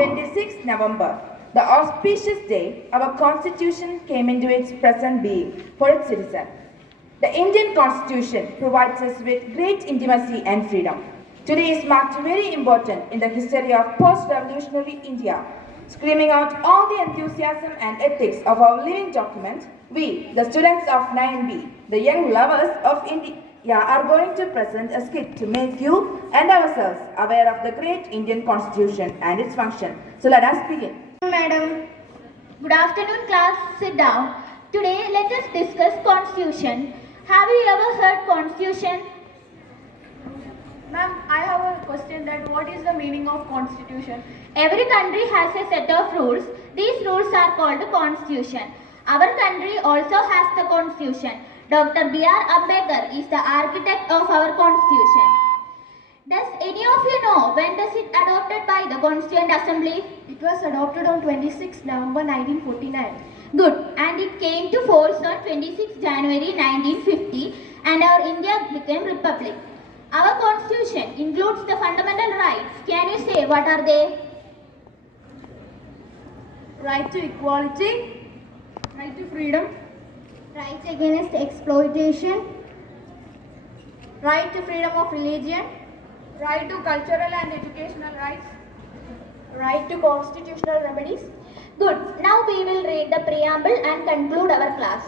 26th November, the auspicious day our Constitution came into its present being for its citizen. The Indian Constitution provides us with great intimacy and freedom. Today is marked very important in the history of post-revolutionary India. Screaming out all the enthusiasm and ethics of our living document, we, the students of 9B, the young lovers of India, are going to present a skit to make you and ourselves aware of the great Indian Constitution and its function. So let us begin. Madam. Good afternoon, class. Sit down. Today, let us discuss Constitution. Have you ever heard Constitution? Ma'am, I have a question that what is the meaning of Constitution? Every country has a set of rules. These rules are called Constitution. Our country also has the Constitution. Dr. B.R. Ambedkar is the architect of our Constitution. Does any of you know when was it adopted by the Constituent Assembly? It was adopted on 26 November 1949. Good. And it came to force on 26 January 1950 and our India became Republic. Our Constitution includes the fundamental rights. Can you say what are they? Right to equality, right to freedom, Rights against exploitation, right to freedom of religion, right to cultural and educational rights, right to constitutional remedies. Good. Now we will read the preamble and conclude our class.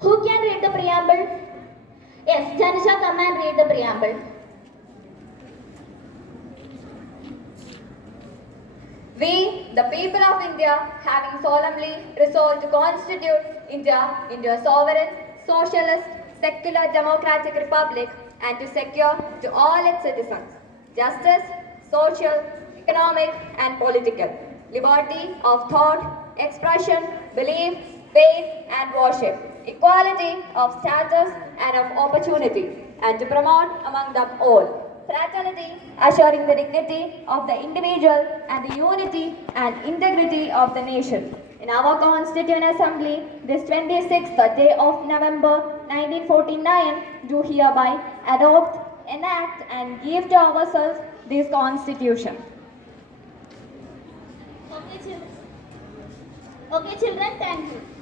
Who can read the preamble? Yes, Janisha, come and read the preamble. We, the people of India, having solemnly resolved to constitute India into a sovereign, socialist, secular, democratic republic and to secure to all its citizens justice, social, economic and political, liberty of thought, expression, belief, faith and worship, equality of status and of opportunity, and to promote among them all fraternity, assuring the dignity of the individual and the unity and integrity of the nation. In our Constituent Assembly, this 26th day of November 1949, do hereby adopt, enact and give to ourselves this Constitution. Okay, children, thank you.